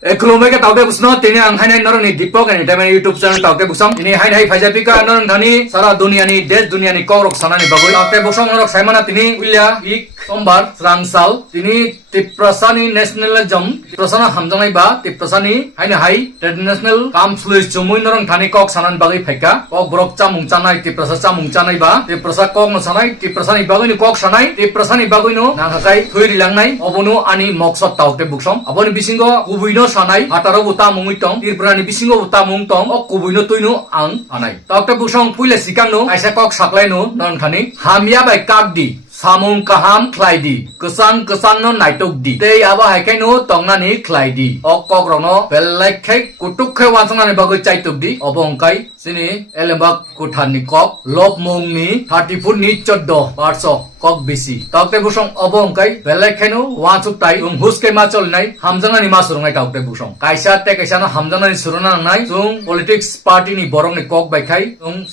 Ekulumai ka tauke busno tini ang hanai norong ni Dipok ni temen YouTube channel tauke busam ini hai fajapi ka norong dhani sara dunia ni des dunia ni korok sana ni bagoi tauke busam norok saimana tini ulia ik sombar rangsal tini tiprasani nationalism tiprasana hamjangai ba tiprasani hai international council chumui norong dhani kok sanan bagoi phaika kok brok chamung chanai tiprasa chamung chanai ba tiprasa kok no sanai tiprasani bagoi ni kok sanai tiprasani bagoi no nanghakai thuiri langnai obonu ani moksot tauke busam aboni bisingo ubuino sanai ataro buta mungui tong tirprani bisingo buta mung tong ok kubuino tuino ang anai tokte busong puile sikang no aisa kok saklai no non thani hamya bai kakdi samung kaham klaidi kesan no naitok di tei aba haikai no tongnani klaidi ok kok rono belaikai kutuk khai wansangani bagoi chaitok di obongkai sini elembak kuthani kok lop mung ni 30 foot ni 14 parso kok bisi tokte busong obongkai belaikai no wansuk tai huske ma chol nai hamjangani ma surungai tokte busong kaisa te kaisa no hamjangani suruna nai sung politics party ni borong ni kok bai khai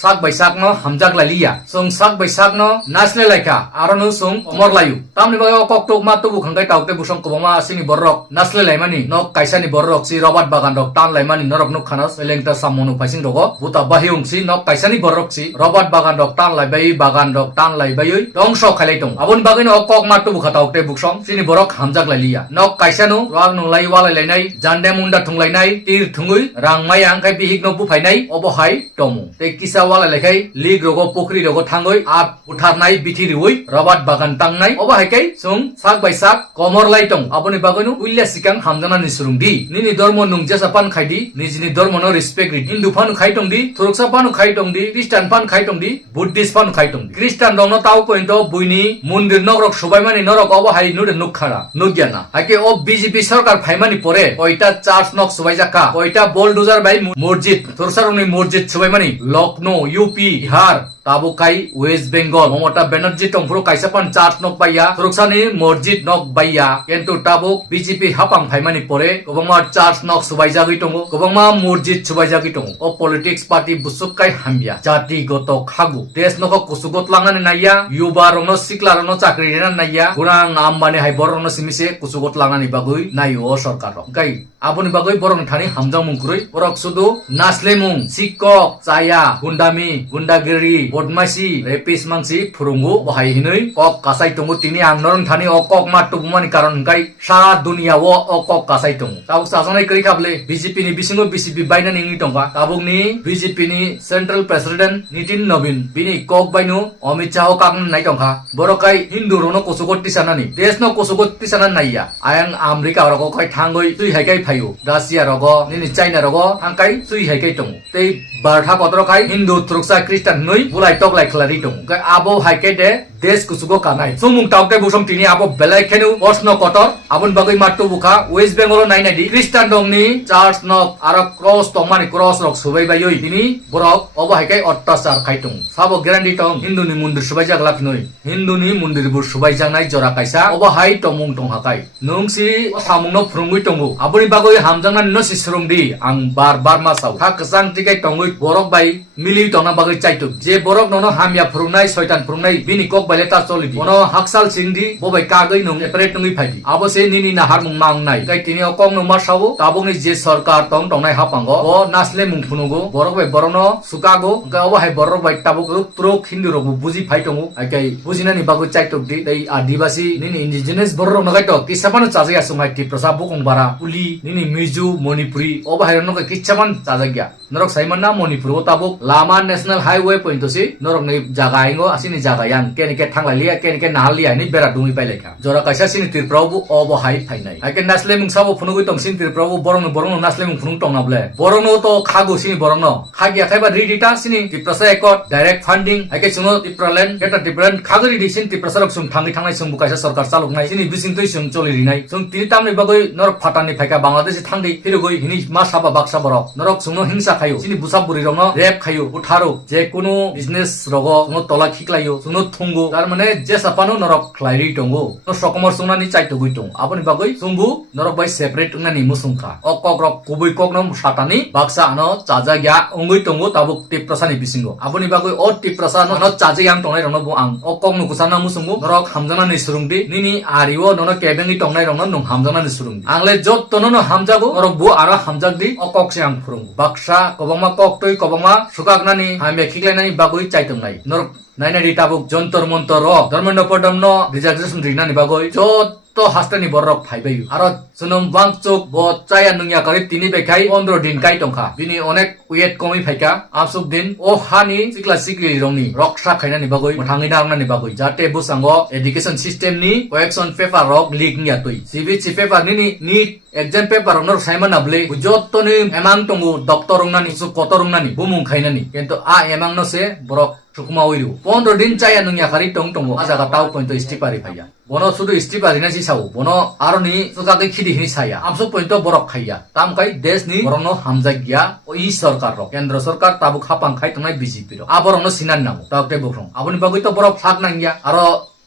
sak bai sak no hamjak lalia sak bai sak no national laika aronu sung omor layu tamni bago kok tok ma tubu khangkai tokte busong kobama sini borok national laimani nok kaisa ni borok si robat bagan dok tan laimani norok nuk khanas elengta samonu paising dogo buta bahiung si nok kaisa ni borok si robat bagan dok tan laibai bagan dok tan laibai dongso khalai tong abon bagin ok kok ma tubu khata tokte busong sini borok hamjak lalia nok kaisa no wang nung lai wala lainai jande munda thunglainai tir thungui rangmai angkai bihik no bufainai obo hai tomu te kisa wala lekai lig rogo pokri rogo thangoi ap utharnai bithiriui robat bagan tangnai obo haikai sung sak bai sak komor lai tong aboni baginu uilla sikang hamjana ni surungdi nini dormo nung jesa pan khaidi nijini dormo no respect ri hindu pan khaitong di thuruksa pan khaitong di christian pan khaitong di buddhist pan khaitong di christian dong no tau pointo buini mundir nokrok subaimani norok obo hai nude nukhara nugyana haike o BJP সরকার ফাইমানি পরে কয়টা church knock সুবাইজাকা কয়টা bulldozer by মসজিদ তোরসারনি মসজিদ সুবাইমানি Lucknow UP Bihar তাবুকাই ওয়েস্ট বেঙ্গল মমতা ব্যানার্জি টংফুরো কাইসাপান চার্চ নক বাইয়া তোরসানি মসজিদ নক বাইয়া কিন্তু তাবুক বিজেপি হাপাং ফাইমানি পরে গবংমা চার্চ নক সুবাইজাগি টংগো গবংমা মসজিদ সুবাইজাগি টংগো ও পলিটিক্স পার্টি বুসুকাই হামবিয়া জাতিগত খাগু দেশ নক কুসুগত লাংনানি নাইয়া ইউবা রংনো সিকলা রংনো চাকরি রেনা Naiya গুরাং Ambani high বরংনো সিমিসে কুসুগত লাংনানি বাগুই nayo o sarkar kai aboni bagoi borong thani hamjang mungkurui borok sudu naslemung sikok chaya gundami gundagiri bodmasi repis mangsi phurungu bahai hinui kok kasai tongu tini angnorong thani o kok ma tubumani karon kai sara dunia o kok kasai tongu tabuk sasanai kri khable BJP ni bisingo BJP baina ningi tongka tabuk ni BJP ni central president Nitin Nabin bini kok bainu Amit Shah o kak nai tongka borokai hindu rono kusugot tisanani desh no kusugot tisanan naiya ayang Amerika rogo kai thangoi tui haikai phayu Russia rogo nini China rogo thangkai tui haikai tongu tei bartha kotro kai hindu truksa christian nui bulai tok lai khlari tongu kai abo haikai de দেশ কুসুগো কানাই সুমুং তাওকে বুসম তিনি আবো বেলাই খেনু প্রশ্ন কটর আবন বাগৈ মাট্টু বুখা West Bengal নাই নাইদি খ্রিস্টান দংনি church knock আর cross তংমানি cross rock সুবাই বাইই তিনি বরক of হাইকাই অত্যাচার খাইতং সাবো গ্যারান্টি টং হিন্দুনি মন্দির সুবাই জাগ লাফিনই হিন্দুনি মন্দির বুর সুবাই জাংনাই জরা কাইসা অব হাই টমুং টং হাকাই নংসি সামুংনো ফ্রুঙ্গুই টংগু আবনি বাগৈ হামজাংনানি ন সিসরুংদি আং বার বার মাসাও থা কসাং টিকাই টংগুই বরক বাই মিলি টংনা বাগৈ চাইতু যে বরক ননো হামিয়া ফ্রুংনাই শয়তান ফ্রুংনাই বিনি cock baleta solidi ono haksal singdi bobai kagai nung separate nungi phaidi abo se nini nahar mung mang nai kai tini okong nung masabu tabung ni je sarkar tong tongnai hapango o nasle mung phunugo borok bai borono sukago ga obo hai borok bai tabuk pro hindu rogu buji phaitongu ai bujinani bagu chaitok di dei adivasi nini indigenous borok nagai to kisapano chajaya sungai ti prasab bukong bara uli nini mizu monipuri obo hai no kai kichaman chajagya norok saimana monipur o tabuk lama national highway point to si norok ni jaga ingo asini jaga yan kenike thanglalia kenike nahalia ni bera dumi paileka jora kaisa sini tirprabu obo hai phainai ai ken nasle mung sabo phunugui tong sin tirprabu borong nasle mung phunung tong nable borong to khagu sini borong no khagya khaiba ridita sini tiprasa ekot direct funding ai ke suno tipralen keta tipran khagri di sin tiprasarok sum thangai sum bukaisa sarkar chaluk nai sini bising tui sum choli rinai sum tini tamni bagoi norok phatani phaika bangladesh thangdi phirugoi hini ma saba baksa borok norok sumno hingsa খাইও সিনি বুসা বুড়ি রং rape খাইও উঠারো যে কোনো business রগ কোনো তলা খিকলাইও কোনো থুঙ্গো তার মানে যে সাপানো নরক খ্লাইরি টঙ্গো ন সকমর সুনানি চাইতো গই টং আপনি বাগৈ সুঙ্গু নরক বাই সেপারেট উনানি মুসুংখা অকক রক কুবুই কক নম সাতানি বাক্সা আনো চাজা গিয়া অঙ্গই টঙ্গো তাবুক টিপ্রাসানি বিসিঙ্গো আপনি বাগৈ অ টিপ্রাসা ন চাজা ইয়াং টংনাই রং বো আং অকক নুকুসানা মুসুঙ্গু নরক হামজানানি সুরুংদি নিনি আরিও নন কেবেঙ্গি টংনাই রং নুং হামজানানি সুরুংদি আংলে যত তনন হামজাগো নরক বো আরা হামজাগদি অকক সে আং ফুরুং বাক্সা কবংমা কক তৈ কবংমা সুকাগনানি হামে খিকলাইনানি বাগৈ চাইতংনাই নরক নাইনারি তাবুক যন্তর মন্তর ধর্মন্ড পদমন রিজার্ভেশন রিনানি বাগৈ যত তো হাস্তানি বরক ফাইবায়ু আর সুনম বাংচুক ব চায়া নুংয়া কারি তিনি বেখাই 15 দিন কাই টংখা বিনি অনেক ওয়েট কমি ফাইকা আপসুক দিন ও হানি সিকলা সিকলি রংনি রকসা খাইনানি বাগৈ মথাঙ্গি নাংনানি বাগৈ যাতে বুসাঙ্গ education system ni question paper রক লিক নিয়া তৈ CBSE paper ni NEET exam paper নর সাইমান আবলে যতনি এমাং টঙ্গু ডক্টর রংনানি সু কত রংনানি বুমুং খাইনানি কিন্তু আ এমাং নসে বরক সুকুমা ওইরু 15 দিন চায়া নুংয়া কারি টং টং আজাগা তাও পয়েন্ট ইস্টিপারি ফাইয়া বনো শুধু ইস্টিপারি না সিসাও বনো আরনি সুকাকে খিদি হিনি ছায়া আমসু পয়েন্ট বরক খাইয়া তামকাই দেশনি বরনো হামজাগিয়া ও ই সরকার র কেন্দ্র সরকার তাবু খাপাং খাই তংনাই বিজেপি র আবরনো সিনান নাম তাওতে বখরং আপনি বাগৈ তো বরক ফাক নাঙ্গিয়া আর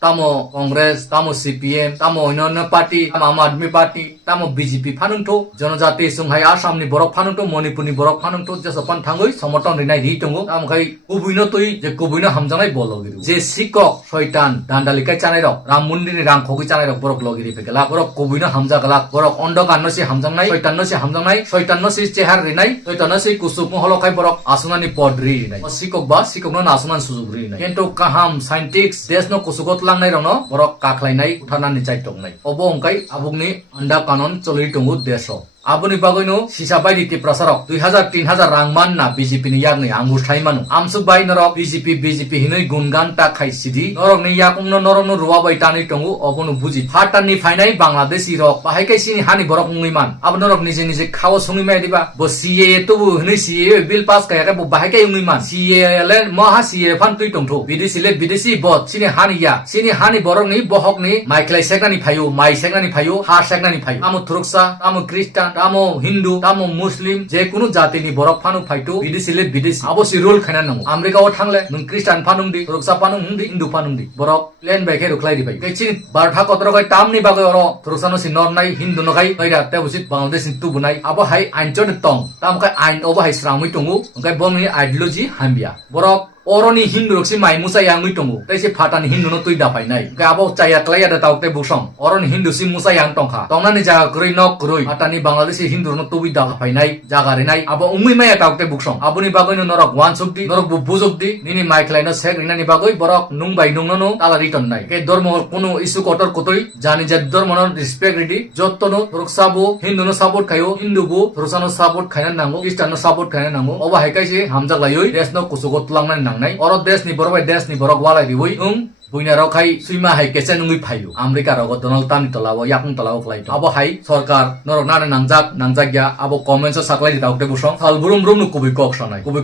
তামো কংগ্রেস তামো সিপিএম তামো অন্যান্য পার্টি তামো আম আদমি পার্টি তামো বিজেপি ফানুংটো জনজাতি সুংহাই আসামনি বরক ফানুংটো মণিপুরনি বরক ফানুংটো যেসপান থাঙ্গই সমর্থন রিনাই রি টঙ্গো তামখাই কুবুইনো তৈ যে কুবুইনো হামজানাই বলগিরু যে শিকক শয়তান দান্দালিকাই চানাই রক রাম মন্দিরনি রাং খগি চানাই রক বরক লগিরি পেগেলা বরক কুবুইনো হামজা গলা বরক অন্ডকান্নসি হামজানাই শয়তান্নসি চেহার রিনাই শয়তান্নসি কুসুক মহলকাই বরক আসুনানি পডরি রিনাই শিকক বা শিককনো আসুনান সুযোগ রিনাই কিন্তু কাহাম সাইন্টিক্স দেশনো কুসুকত লাংনাই রং বরক কাখলাইনাই উঠানানি চাইটংনাই অব অংকাই আবুকনি আন্ডা কানন চলি টঙ্গু দেশ আপনি বাগৈনো সিসা বাইরিতি প্রসারক 2000-3000 রাং মাননা বিজেপি নি ইয়াগনি আঙ্গুর ঠাইমানো আমসুক বাই নরক বিজেপি হিনই গুনগান টা খাইছিদি নরক নি ইয়াকুংনো নরকনো রুয়া বাই টানি টঙ্গু অবনো বুজি ফাটানি ফাইনাই বাংলাদেশি রক বাহাইকাইসিনি হানি বরক মুংইমান আব নরক নিজে নিজে খাওয়া সুঙি মাই দিবা ব সিএ তবু হিনই সিএ বিল পাস কায়াকা ব বাহাইকাই উংইমান সিএ লে মহা সিএ ফান তুই টংথো বিদেশি বত সিনি হানি বরক নি বহক নি মাইক্লাই সেকনানি ফাইও মাই সেকনানি ফাইও হা সেকনানি ফাইও আমু থুরকসা আমু খ্রিস্টান তামো হিন্দু তামো মুসলিম যে কোনো জাতিনি বরক ফানু ফাইটো বিদেশি আবসি রুল খাইনা নামো আমেরিকাও থাংলে নং খ্রিস্টান ফানুংদি থুরকসা ফানুংদি হিন্দু ফানুংদি বরক প্লেন বাইকে রুখলাই দিবাই কেচিন বারঠা কতরকাই তামনি বাগৈ অর থুরকসানো সি নরনাই হিন্দু নখাই নইরা তেবুসিত বাংলাদেশ তুবুনাই আবো হাই আইনচন তং তামকাই আইন of high শ্রামই টঙ্গু ওংকাই বংনি ideology হামবিয়া Borok অরনি Hindu Roxie মাই মুসা ইয়াংই টঙ্গু তাইসে ফাটানি হিন্দু ন তুই দাপাই নাই গাবো চাইয়া ক্লাইয়া দা তাওতে বুসং অরনি হিন্দু সি মুসা ইয়াং টংখা তংনানি জাগা গ্রই নক গ্রই ফাটানি বাংলাদেশি হিন্দু ন তুই দাপাই নাই জাগারে নাই আবো উমি মাইয়া তাওতে বুসং আবুনি বাগৈনো নরক ওয়ান সুকদি নরক বুজুকদি নিনি মাইক্লাইনো সেক রিনানি বাগৈ বরক নুংবাই নুংনো তালা রিটন নাই কে ধর্ম কোনো ইস্যু কটর কতই জানি যে ধর্মন রেসপেক্ট রেডি যতনো রক্সাবো হিন্দু ন সাপোর্ট খাইও হিন্দু বো রসানো সাপোর্ট খাইনা নাঙ্গো খ্রিস্টান ন সাপোর্ট খাইনা নাঙ্গো অবা হাইকাইসে হামজা লাইoi দেশ ন কুসুগত লাংনানি নাংনাই অর দেশ ni borok walai diwoi buina rokai suima hai kese nungui phayu america rogo donald trump tolawo yakung tolawo klai abo hai sarkar norok nana nangjak ya abo comments saklai di taukte busong sal burum burum nu kubi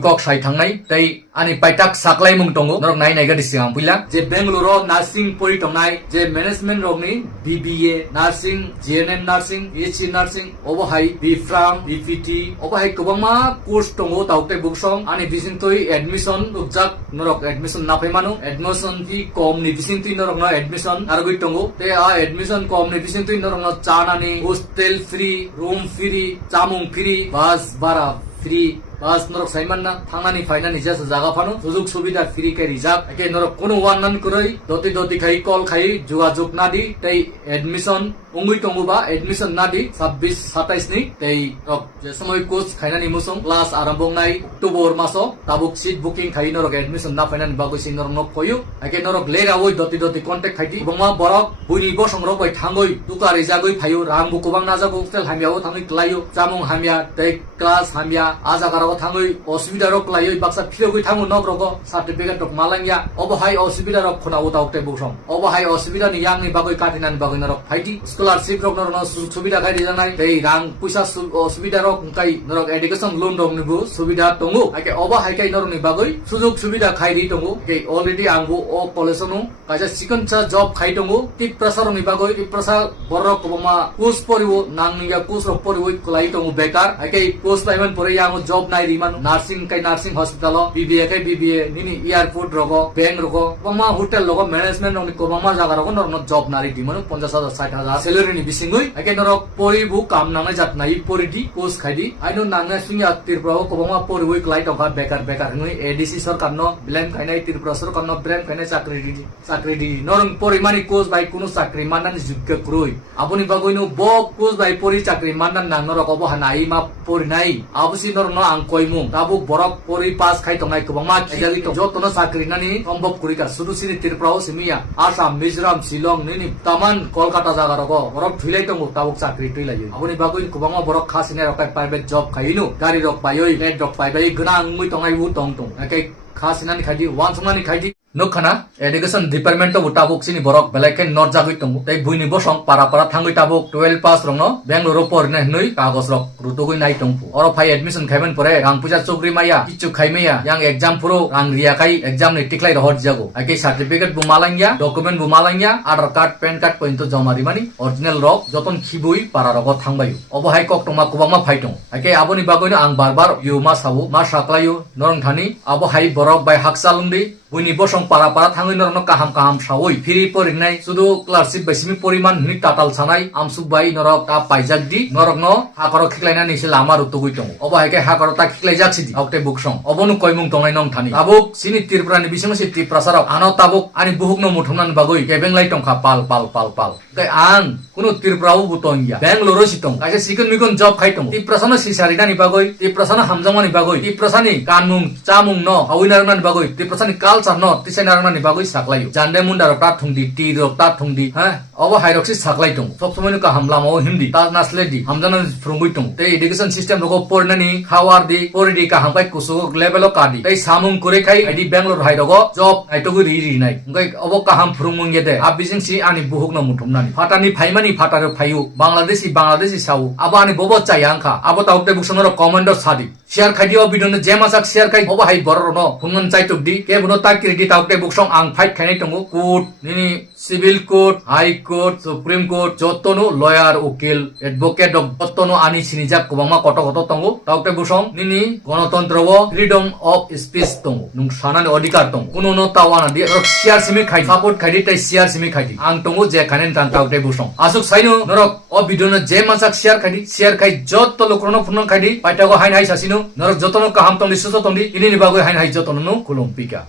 kok sai thangnai tei ani paitak saklai mung tongo norok nai nai ga disiang puila je bengaluru nursing pori tongnai je management rogni bba nursing gnm nursing hc nursing obo hai bfram bpt obo hai kobama course tongo taukte busong ani bisintoi admission rukjak norok admission na paimanu admission fee ni bising tuin norok na admission argoi tongo te a admission kom ni bising tuin norok na chanani hostel free room free chamung free bus bara free বাস নরক সাইমান না থাংনানি ফাইনানি জাসা জাগা Fanon সুযোগ সুবিধা free কে reserve একে নরক কোনো ওয়াননান করই দতি খাই call খাই যোগাযোগ না দি তাই এডমিশন উঙ্গুই টঙ্গুবা এডমিশন না দি 26-27 নি তাই রক যে সময় কোর্স খাইনানি মুসং ক্লাস আরম্ভ নাই অক্টোবর মাসো তাবুক সিট বুকিং খাই নরক এডমিশন না ফাইনানি বাগৈ সিন নরক নক কয়ু একে নরক লেরা ওই দতি contact Khaiti বংমা Borok বুইনি বসংরক by থাঙ্গই তুকা রিজাগৈ ফাইও Rang বুকুবাং নাজাগো hostel হামিয়াও থাঙ্গই ক্লাইও জামুং হামিয়া তাই ক্লাস হামিয়া আজাগারাও থাঙ্গই অসুবিধা রক লাইoi বাক্সা ফিরগৈ থাঙ্গু নক রক সার্টিফিকেট রক মালাঙ্গিয়া অবহাই অসুবিধা রক খনাও তাওতে বুসং অবহাই অসুবিধা নি ইয়াংনি বাগৈ কাটিনানি বাগৈ নরক ফাইটি scholarship rok norno subida khai dijanai tei rang puisa subida rok kai norok education loan rok nibu subida tongu ake oba haikai norni bagoi sujog subida khai di tongu ke already angbu o polesonu kaisa sikoncha job khai tongu ki pressure ni bagoi ki pressure borok kobama kus poribo nangninga kus rok poribo kulai tongu bekar ake kus payment pore yango job nai riman nursing kai nursing hospital BBA kai BBA nini airport rogo bank rogo kobama hotel rogo management rok ni kobama jaga rogo norno job nari dimanu 50,000 60,000 salary ni bisingoi ake norok poribu kam nangai jatnai poridi kus khai di aino nangai singa tirpro kobama poribo kulai tonga bekar bekar ngoi ADC sarkar no blame khainai tirpro sarkar no blame khainai চাকরি দি নরং পরিমাণি coach by কোনো চাকরি মাননানি যোগ্য ক্রই আপনি বাগইনো ব coach by পরি চাকরি মাননান না নরক অবহানাই মা পরিনাই আবসি নরন আং কইমু তাবু বরক পরি পাস খাই তংনাই কবমা খেজালি তো যতন চাকরি নানি সম্ভব করিকা শুরু সিনি ত্রিপুরাও সিমিয়া আসাম মিজোরাম শিলং নিনি তামান কলকাতা জায়গা রগ বরক থুইলাই তংগু তাবুক চাকরি টুইলাই আপনি বাগইন কবমা বরক খাসিনে রকাই প্রাইভেট জব খাইনো গাড়ি রক পাইoi নেট রক পাইবাই গনা মুই তংনাই বু তং তং একে খাসিনানি খাইদি ওয়ান সংনানি খাইদি নখানা এডুকেশন ডিপার্টমেন্ট অফ টাবুক সিনি বরক বেলাইকে নট জাগৈ তংগু তাই বুইনি বসং পারা পারা থাঙ্গৈ টাবুক 12 পাস রং বেঙ্গলোর পরনে হই কাগজ রক রুতগৈ নাই তংপু অর ফাই এডমিশন খাইবেন পরে রাং পূজা চৌগ্রি মাইয়া কিচ্ছু খাইমেয়া ইয়াং এক্সাম পুরো রাং রিয়া খাই এক্সাম নি টিকলাই রহত যাগো আকে সার্টিফিকেট বুমালাঙ্গিয়া ডকুমেন্ট বুমালাঙ্গিয়া আধার কার্ড প্যান কার্ড পর্যন্ত জমা দিমানি অরিজিনাল রক যতন খিবুই পারা রক থাংবায়ু অবহাই কক টংমা কুবামা ফাইটং আকে আবনি বাগৈনো আং বারবার ইউ মা সাবু মা সাকলায়ু নরং থানি আবহাই বরক বাই হাকসালুংদি বুইনি বসং পারা পারা থাঙ্গৈ নরন কাহাম কাহাম সাওই ফিরি পরিনাই শুধু ক্লাসিপ বেসিমি পরিমাণ নি টাটাল সানাই আমসুক বাই নরক তা পাইজাক দি নরক ন হাকর খিকলাইনা নিছে লামা রুতগৈ টং অবহাইকে হাকর তা খিকলাই যাচ্ছি দি অকতে বুকসং অবনু কয়মুং টংনাই নং থানি তাবুক সিনি ত্রিপুরানি বিসিমসি ত্রিপ্রাসারাव আনো তাবুক আনি বুহুকনো মুঠুমনান বাগৈ কেবেংলাই টংখা পাল পাল পাল পাল কে আং কোনো ত্রিপুরাও বুতংয়া বেঙ্গলোরো সিটং কাইসে সিকন মিকন জব খাইটং ত্রিপ্রাসানো সিসারিদানি বাগৈ ত্রিপ্রাসানো হামজামানি বাগৈ ত্রিপ্রাসানি কানমুং চামুং ন হাউইনারনানি বাগৈ ত্রিপ্রাসানি কালচার ন তিসাইনারনানি বাগৈ সাকলায়ু জানদে মুন্ডার তা থুংদি টি রক তা থুংদি হ্যাঁ অব হাইরক্সি সাকলাই টং সব সময় কা হামলামো হিন্দি তা নাসলে দি হামজানো ফ্রঙ্গুই টং তে এডুকেশন সিস্টেম রক পড়নানি খাওয়ার দি পরিদি কা হামপাই কুসু লেভেল কাদি তাই সামুং করে খাই আইদি বেঙ্গলোর হাইরগ জব আইতগু রি রি নাই গই অব কা হাম ফ্রঙ্গুং গেদে আবিজিং সি আনি বুহুকনো মুঠুমনানি ফাটানি ফাইমানি ফাটারে ফাইউ বাংলাদেশি সাউ আবা আনি বব চাই আংখা আবা তাউতে বুকসনর কমান্ডার সাদি শেয়ার খাইদিও বিদনে যে মাসাক শেয়ার খাই অব হাই বড় ন ফুনন চাইটুক দি কে বুনো তাকির দি তাউতে বুকসং আং ফাইট খাইনাই টঙ্গু কোর্ট নিনি civil court high court supreme court যতনো লয়ার উকিল এডভোকেট যতনো আনি সিনিজাক কবামা কত কত টঙ্গু তাউতে বুকসং নিনি গণতন্ত্র ফ্রিডম অফ স্পিচ টঙ্গু নুং সানানি অধিকার টঙ্গু কোনো ন তাওয়ানা দি শেয়ার সিমি খাই সাপোর্ট খাইদি তাই শেয়ার সিমি খাইদি আং টঙ্গু যে খানেন টান তাউতে বুকসং আসুক সাইনো নরক অ বিদনে যে মাসাক শেয়ার খাই যত লোকরনো ফুনন খাইদি পাইটাগো হাইন হাই সাসিনো নরক যতনো কাহাম টংদি সুতো টংদি ইনি নিবাগৈ হাইন হাই যতনো কুলুম পিকা